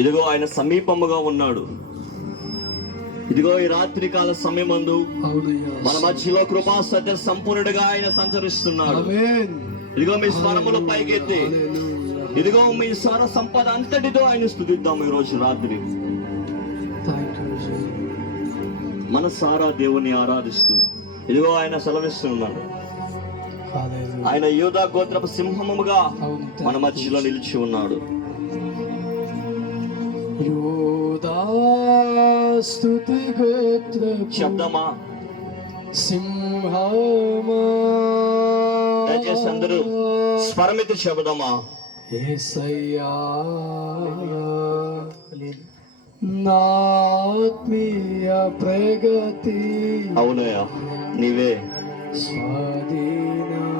ఇదిగో ఆయన సమీపముగా ఉన్నాడు. ఇదిగో ఈ రాత్రి కాల సమయమందు మన మధ్యలో కృపా సత్య సంపూర్ణుడిగా ఆయన సంచరిస్తున్నాడు. ఇదిగో మీ స్వరములు పైకెత్తి. ఇదిగో మీ స్వర సంపద అంతటితో ఆయన స్థుతిద్దాం ఈ రోజు రాత్రి జీసస్ మనసారా దేవుని ఆరాధిస్తూ ఇదిగో ఆయన సెలవిస్తున్నాడు. ఆయన యూదా గోత్రపు సింహముగా మన మధ్యలో నిలిచి ఉన్నాడు. యోదా స్తుతి గోత్ర శబ్దమా? సింహమా. దయచేసి అందరూ స్వరమితి శబ్దమా? యేసయ్యా నా ఆత్మీయ ప్రగతి. అవునయ్యా నీవే. స్వాధీనం.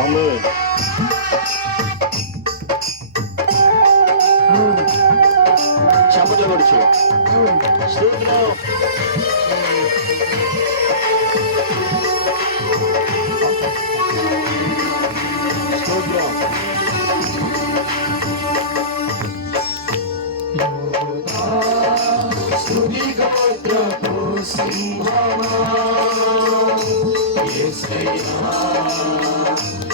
అవును সাহায্য করছে সেইগুলো Yes, they are.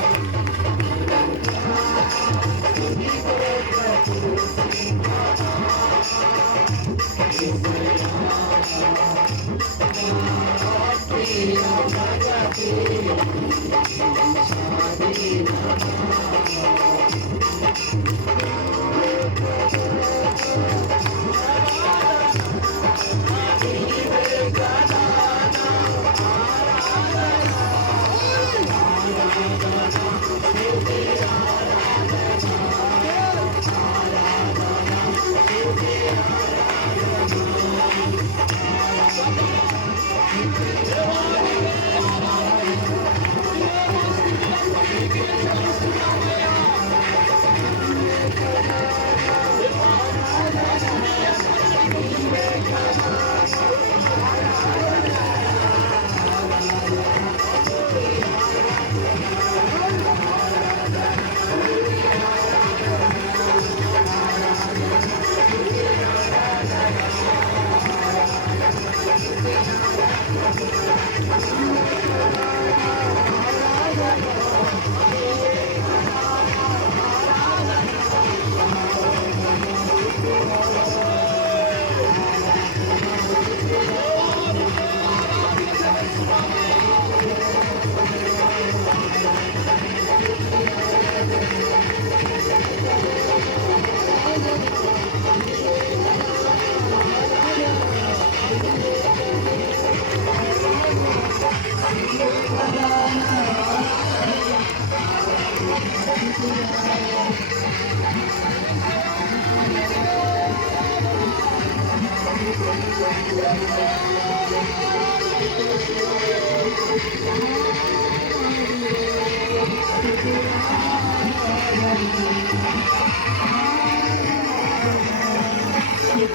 Thank you. I'm sorry.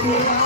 Yeah.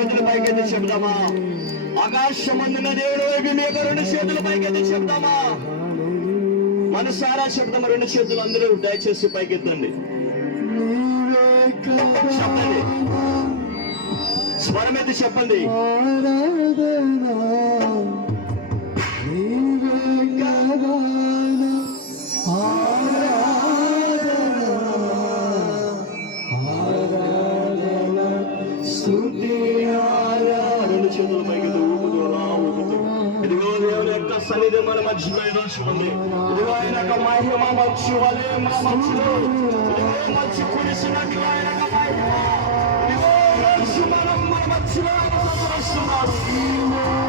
చేతుల పైకెత్తి చెబుదామా? ఆకాశమందున దేవుడు వైపు మీ యొక్క రెండు చేతుల పైకెత్తి చెబుదామా? మనసారా శబ్దం రెండు చేతులు అందరూ దయచేసి పైకెత్తండి. చెప్పండి. స్వరమెత్తి చెప్పండి. sanidimar majimai rashwale riwayana ka mahe ma machiwale ma machiro riwayana machikuri sina riwayana ka mahe ma riwayana machimara ma machiro ma machiro